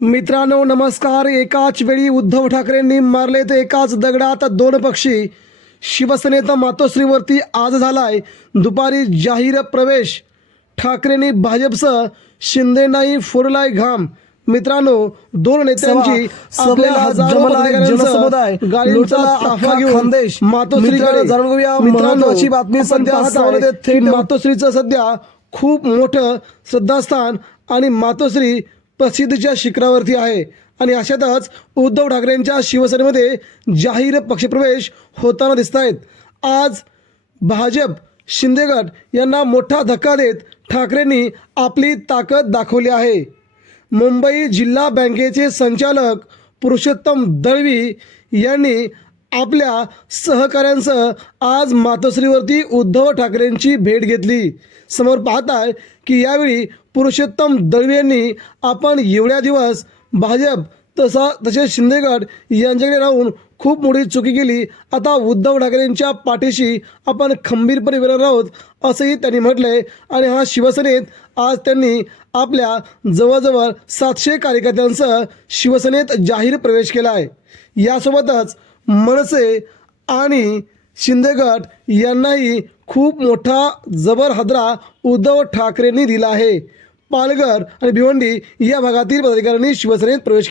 मित्रांनो नमस्कार. एकाच वेळी उद्धव ठाकरेंनी मारले तर एकाच दगडात दोन पक्षी. शिवसेनेचा मातोश्रीवरती आज झालाय दुपारी जाहीर प्रवेश. ठाकरेंनी भाजपसह शिंदेनाही फोडलाय घाम. मित्रांनो दोन नेत्यांची मित्रांनो, बातमी सध्या मातोश्रीचं सध्या खूप मोठं श्रद्धास्थान आणि मातोश्री प्रसिद्धीच्या शिखरावरती आहे आणि अशातच उद्धव ठाकरेंच्या शिवसेनेमध्ये जाहीर पक्षप्रवेश होताना दिसत आहेत आज भाजप शिंदेगड यांना मोठा धक्का देत ठाकरेंनी आपली ताकद दाखवली आहे. मुंबई जिल्हा बँकेचे संचालक पुरुषोत्तम दळवी यांनी आपल्या सहकाऱ्यांसह आज मातोश्रीवरती उद्धव ठाकरेंची भेट घेतली. समोर पाहताय की यावेळी पुरुषोत्तम दळवी यांनी आपण एवढ्या दिवस भाजप तसा तसेच शिंदेगड यांच्याकडे राहून खूप मोठी चुकी केली. आता उद्धव ठाकरेंच्या पाठीशी आपण खंबीरपणे विरार आहोत असंही त्यांनी म्हटलंय. आणि हा शिवसेनेत आज त्यांनी आपल्या जवळजवळ सातशे कार्यकर्त्यांसह शिवसेनेत जाहीर प्रवेश केला आहे यासोबतच मनसे आणि शिंदेगट यांनाही खूप मोठा जबर हादरा उद्धव ठाकरेंनी दिला आहे. पालघर आणि भिवंडी या भागातील पदाधिकाऱ्यांनी शिवसेनेत प्रवेश